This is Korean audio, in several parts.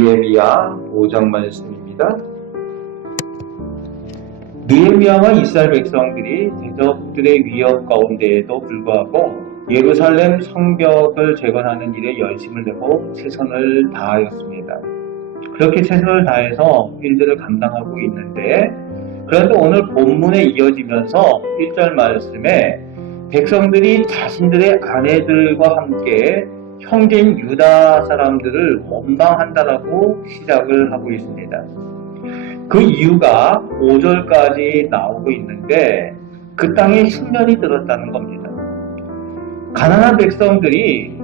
느헤미야 5장 말씀입니다. 느헤미야와 이스라엘 백성들이 대적들의 위협 가운데에도 불구하고 예루살렘 성벽을 재건하는 일에 열심을 내고 최선을 다하였습니다. 그렇게 최선을 다해서 일들을 감당하고 있는데, 그런데 오늘 본문에 이어지면서 1절 말씀에 백성들이 자신들의 아내들과 함께 형제인 유다 사람들을 원망한다라고 시작을 하고 있습니다. 그 이유가 5절까지 나오고 있는데, 그 땅에 흉년이 들었다는 겁니다. 가난한 백성들이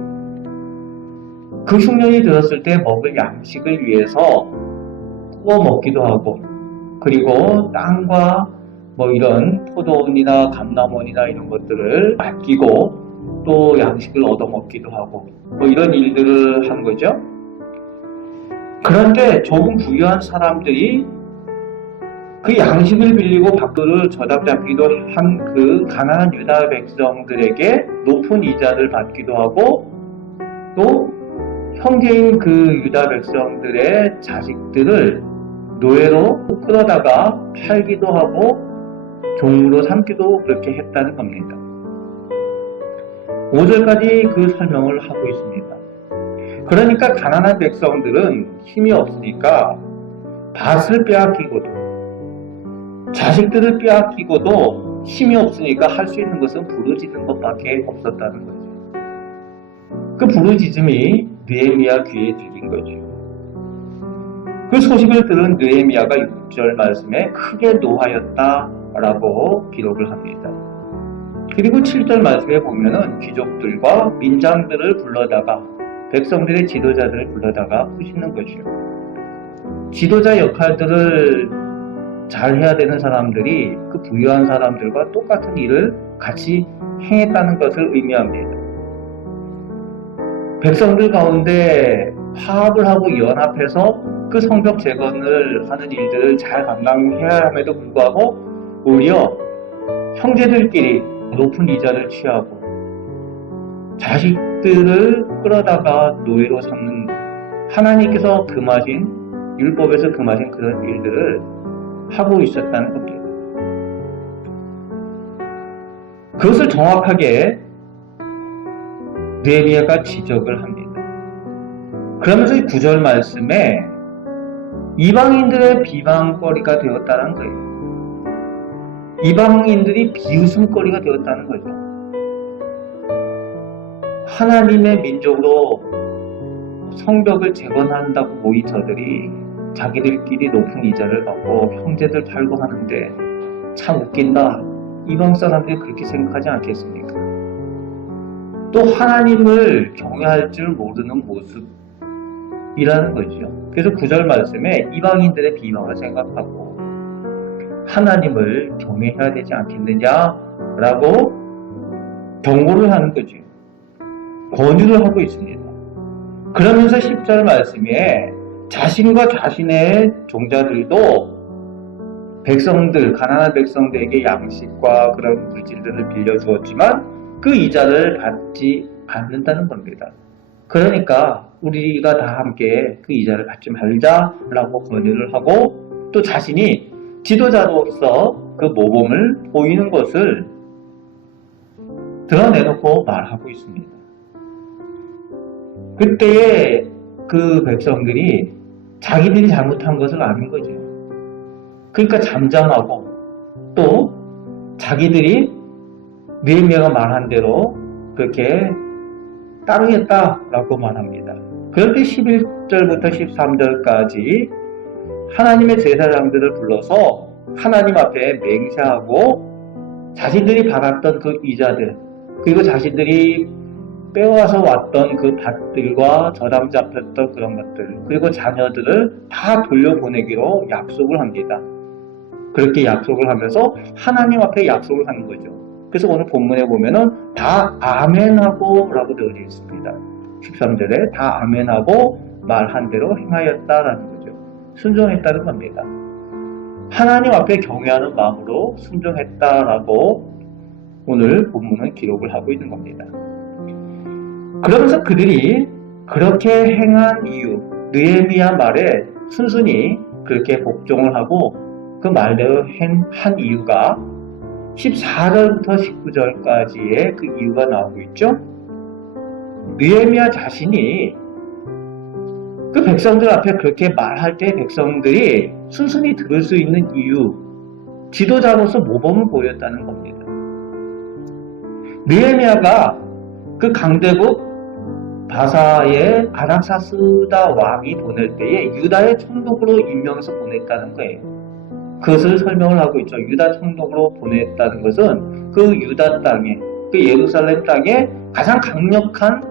그 흉년이 들었을 때 먹을 양식을 위해서 구워 먹기도 하고, 그리고 땅과 이런 포도원이나 감람원이나 이런 것들을 아끼고 또 양식을 얻어먹기도 하고 이런 일들을 한 거죠. 그런데 조금 부유한 사람들이 그 양식을 빌리고 밥도를 저답잡기도 한 그 가난한 유다 백성들에게 높은 이자를 받기도 하고, 또 형제인 그 유다 백성들의 자식들을 노예로 끌어다가 팔기도 하고 종으로 삼기도 그렇게 했다는 겁니다. 5절까지 그 설명을 하고 있습니다. 그러니까 가난한 백성들은 힘이 없으니까 밭을 빼앗기고도, 자식들을 빼앗기고도 힘이 없으니까 할 수 있는 것은 부르짖는 것밖에 없었다는 거죠. 그 부르짖음이 느헤미야 귀에 들린 거죠. 그 소식을 들은 느헤미야가 6절 말씀에 크게 노하였다라고 기록을 합니다. 그리고 7절 말씀에 보면은 귀족들과 민장들을 불러다가, 백성들의 지도자들을 불러다가 후시는 것이요. 지도자 역할들을 잘 해야 되는 사람들이 그 부유한 사람들과 똑같은 일을 같이 행했다는 것을 의미합니다. 백성들 가운데 화합을 하고 연합해서 그 성벽 재건을 하는 일들을 잘 감당해야 함에도 불구하고 오히려 형제들끼리 높은 이자를 취하고 자식들을 끌어다가 노예로 삼는, 하나님께서 금하신, 율법에서 금하신 그런 일들을 하고 있었다는 겁니다. 그것을 정확하게 느헤미야가 지적을 합니다. 그러면서 9절 말씀에 이방인들의 비방거리가 되었다는 거예요. 이방인들이 비웃음거리가 되었다는 거죠. 하나님의 민족으로 성벽을 재건한다고 모인 저들이 자기들끼리 높은 이자를 받고 형제들 팔고 하는데 참 웃긴다. 이방 사람들이 그렇게 생각하지 않겠습니까? 또 하나님을 경외할 줄 모르는 모습이라는 거죠. 그래서 9절 말씀에 이방인들의 비방을 생각하고 하나님을 경외해야 되지 않겠느냐라고 경고를 하는 거죠. 권유를 하고 있습니다. 그러면서 10절 말씀에 자신과 자신의 종자들도 백성들, 가난한 백성들에게 양식과 그런 물질들을 빌려주었지만 그 이자를 받지 않는다는 겁니다. 그러니까 우리가 다 함께 그 이자를 받지 말자라고 권유를 하고, 또 자신이 지도자로서 그 모범을 보이는 것을 드러내놓고 말하고 있습니다. 그때에 그 백성들이 자기들이 잘못한 것을 아는 거죠. 그러니까 잠잠하고, 또 자기들이 느헤미야가 말한 대로 그렇게 따르겠다라고 말합니다. 그럴 때 11절부터 13절까지 하나님의 제사장들을 불러서 하나님 앞에 맹세하고 자신들이 받았던 그 이자들, 그리고 자신들이 빼와서 왔던 그 밭들과 저당 잡혔던 그런 것들, 그리고 자녀들을 다 돌려보내기로 약속을 합니다. 그렇게 약속을 하면서 하나님 앞에 약속을 하는 거죠. 그래서 오늘 본문에 보면은 다 아멘하고 라고 되어 있습니다. 13절에 다 아멘하고 말한 대로 행하였다라는 거죠. 순종했다는 겁니다. 하나님 앞에 경외하는 마음으로 순종했다라고 오늘 본문은 기록을 하고 있는 겁니다. 그러면서 그들이 그렇게 행한 이유, 느헤미야 말에 순순히 그렇게 복종을 하고 그 말대로 한 이유가 14절부터 19절까지의 그 이유가 나오고 있죠. 느헤미야 자신이 그 백성들 앞에 그렇게 말할 때 백성들이 순순히 들을 수 있는 이유, 지도자로서 모범을 보였다는 겁니다. 느헤미야가 그 강대국 바사의 아닥사스다 왕이 보낼 때에 유다의 총독으로 임명해서 보냈다는 거예요. 그것을 설명을 하고 있죠. 유다 총독으로 보냈다는 것은 그 유다 땅에, 그 예루살렘 땅에 가장 강력한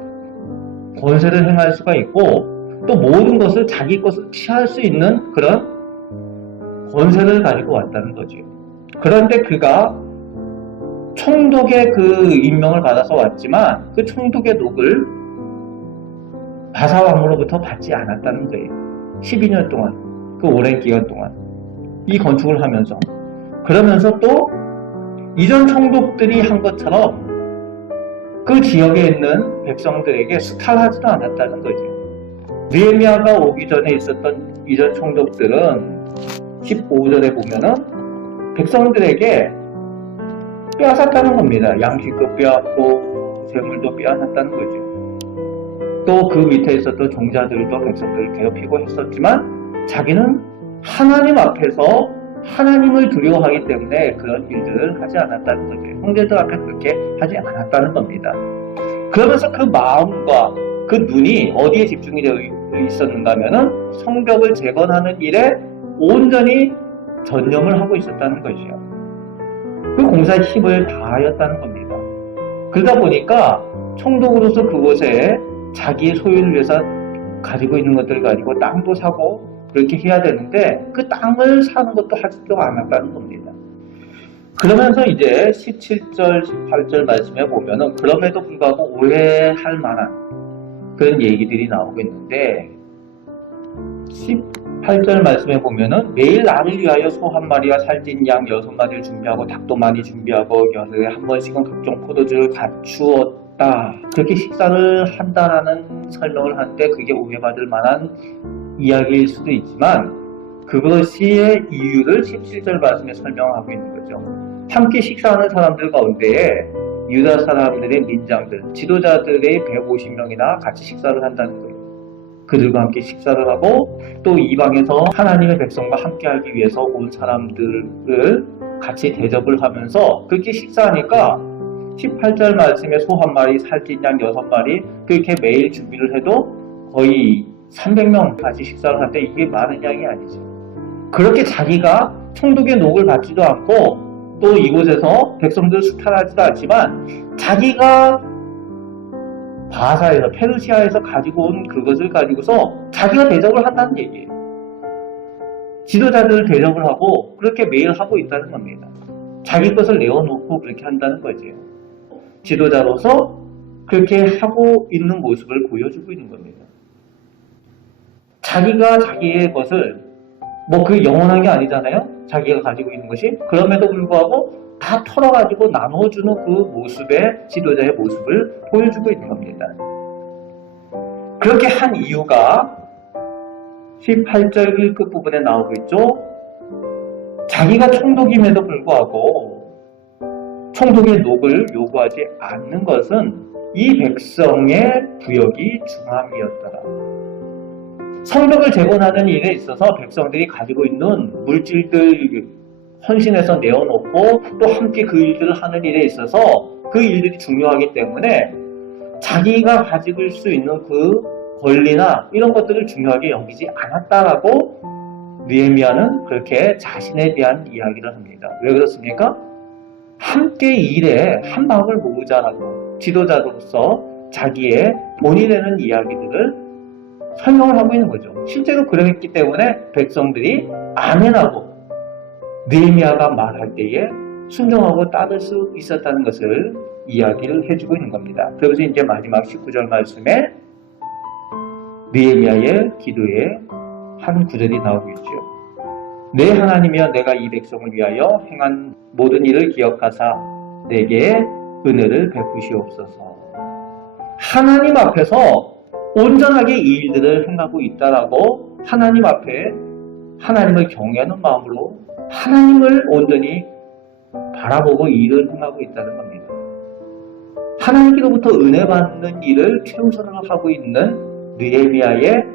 권세를 행할 수가 있고 또 모든 것을 자기 것을 취할 수 있는 그런 권세를 가지고 왔다는 거죠. 그런데 그가 총독의 그 임명을 받아서 왔지만 그 총독의 녹을 바사왕으로부터 받지 않았다는 거예요. 12년 동안, 그 오랜 기간 동안 이 건축을 하면서, 그러면서 또 이전 총독들이 한 것처럼 그 지역에 있는 백성들에게 수탈하지도 않았다는 거죠. 느헤미야가 오기 전에 있었던 이전 총독들은 15절에 보면은 백성들에게 빼앗았다는 겁니다. 양식도 빼앗고 재물도 빼앗았다는 거죠. 또 그 밑에 있었던 종자들도 백성들을 괴롭히고 했었지만 자기는 하나님 앞에서 하나님을 두려워하기 때문에 그런 일들을 하지 않았다는 거죠. 형제들 앞에 그렇게 하지 않았다는 겁니다. 그러면서 그 마음과 그 눈이 어디에 집중이 되어 있었는가 하면은 성벽을 재건하는 일에 온전히 전념을 하고 있었다는 것이요. 그 공사에 힘을 다하였다는 겁니다. 그러다 보니까 총독으로서 그곳에 자기의 소유를 위해서 가지고 있는 것들을 가지고 땅도 사고 그렇게 해야 되는데 그 땅을 사는 것도 하지도 않았다는 겁니다. 그러면서 이제 17절, 18절 말씀에 보면은 그럼에도 불구하고 오해할 만한 그런 얘기들이 나오고 있는데 18절 말씀에 보면은 매일 나를 위하여 소 한 마리와 살찐 양 6마리를 준비하고 닭도 많이 준비하고 여름에 한 번씩은 각종 포도주를 갖추었다. 그렇게 식사를 한다라는 설명을 하는데 그게 오해받을 만한 이야기일 수도 있지만 그것의 이유를 17절 말씀에 설명하고 있는 거죠. 함께 식사하는 사람들 가운데에 유다 사람들의 민장들, 지도자들의 150명이나 같이 식사를 한다는 거예요. 그들과 함께 식사를 하고 또 이방에서 하나님의 백성과 함께하기 위해서 온 사람들을 같이 대접을 하면서 그렇게 식사하니까 18절 말씀에 소 한 마리, 살찐 양 6마리 그렇게 매일 준비를 해도 거의 300명까지 식사를 하는데 이게 많은 양이 아니죠. 그렇게 자기가 총독의 녹을 받지도 않고 또 이곳에서 백성들을 수탈하지도 않지만 자기가 바사에서 페르시아에서 가지고 온 그것을 가지고서 자기가 대접을 한다는 얘기예요. 지도자들을 대접을 하고 그렇게 매일 하고 있다는 겁니다. 자기 것을 내어놓고 그렇게 한다는 거죠. 지도자로서 그렇게 하고 있는 모습을 보여주고 있는 겁니다. 자기가 자기의 것을 그 영원한 게 아니잖아요. 자기가 가지고 있는 것이. 그럼에도 불구하고 다 털어가지고 나눠주는 그 모습의 지도자의 모습을 보여주고 있는 겁니다. 그렇게 한 이유가 18절 끝부분에 나오고 있죠. 자기가 총독임에도 불구하고 총독의 녹을 요구하지 않는 것은 이 백성의 부역이 중함이었더라. 성벽을 재건하는 일에 있어서 백성들이 가지고 있는 물질들 헌신해서 내어놓고 또 함께 그 일들을 하는 일에 있어서 그 일들이 중요하기 때문에 자기가 가질 수 있는 그 권리나 이런 것들을 중요하게 여기지 않았다라고 느헤미야는 그렇게 자신에 대한 이야기를 합니다. 왜 그렇습니까? 함께 일에 한 마음을 모으자라고 지도자로서 자기의 본이 되는 이야기들을 설명을 하고 있는 거죠. 실제로 그랬기 때문에 백성들이 아멘하고 느헤미야가 말할 때에 순종하고 따를 수 있었다는 것을 이야기를 해주고 있는 겁니다. 그래서 이제 마지막 19절 말씀에 느헤미야의 기도에 한 구절이 나오고 있죠. 내 하나님이여 내가 이 백성을 위하여 행한 모든 일을 기억하사 내게 은혜를 베푸시옵소서. 하나님 앞에서 온전하게 이 일들을 행하고 있다라고 하나님 앞에 하나님을 경외하는 마음으로 하나님을 온전히 바라보고 일을 행하고 있다는 겁니다. 하나님께로부터 은혜 받는 일을 최우선으로 하고 있는 느헤미야의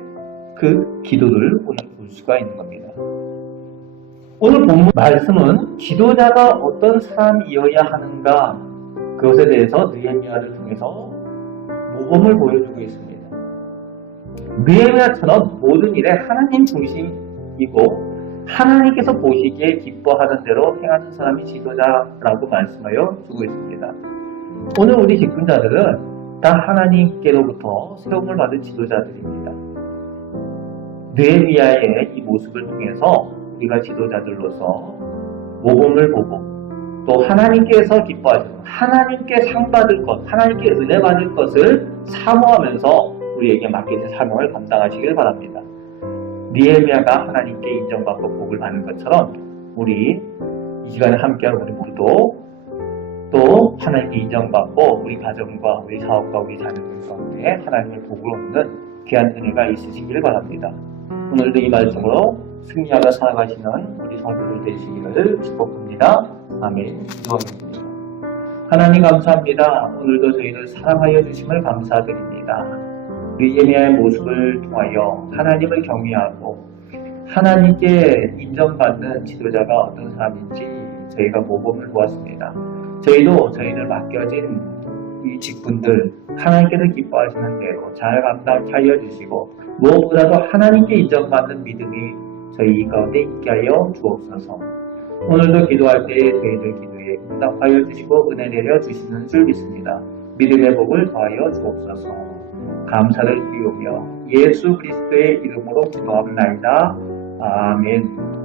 그 기도를 오늘 볼 수가 있는 겁니다. 오늘 본문 말씀은 지도자가 어떤 사람이어야 하는가 그것에 대해서 느헤미야를 통해서 모범을 보여주고 있습니다. 느헤미야처럼 모든 일에 하나님 중심이고 하나님께서 보시기에 기뻐하는 대로 행하는 사람이 지도자라고 말씀하여 주고 있습니다. 오늘 우리 직분자들은 다 하나님께로부터 세움을 받은 지도자들입니다. 느헤미야의 이 모습을 통해서 우리가 지도자들로서 모범을 보고 또 하나님께서 기뻐하시는 하나님께 상 받을 것, 하나님께 은혜 받을 것을 사모하면서 우리에게 맡겨진 사명을 감당하시길 바랍니다. 느헤미야가 하나님께 인정받고 복을 받는 것처럼 우리 이 시간에 함께한 우리 모두도 또 하나님께 인정받고 우리 가정과 우리 사업과 우리 자녀들 가운데 하나님의 복을 얻는 귀한 은혜가 있으시길 바랍니다. 오늘도 이 말씀으로 승리하며 살아가시는 우리 성도들 되시기를 축복합니다. 아멘. 기도하겠습니다. 하나님 감사합니다. 오늘도 저희를 사랑하여 주심을 감사드립니다. 느헤미야의 모습을 통하여 하나님을 경외하고 하나님께 인정받는 지도자가 어떤 사람인지 저희가 모범을 보았습니다. 저희도 저희들 맡겨진 이 직분들 하나님께서 기뻐하시는 대로 잘 감당케 하여 주시고 무엇보다도 하나님께 인정받는 믿음이 저희 가운데 있게 하여 주옵소서. 오늘도 기도할 때 저희들 기도에 응답하여 주시고 은혜 내려 주시는 줄 믿습니다. 믿음의 복을 더하여 주옵소서. 감사를 드리오며 예수 그리스도의 이름으로 기도합나이다. 아멘.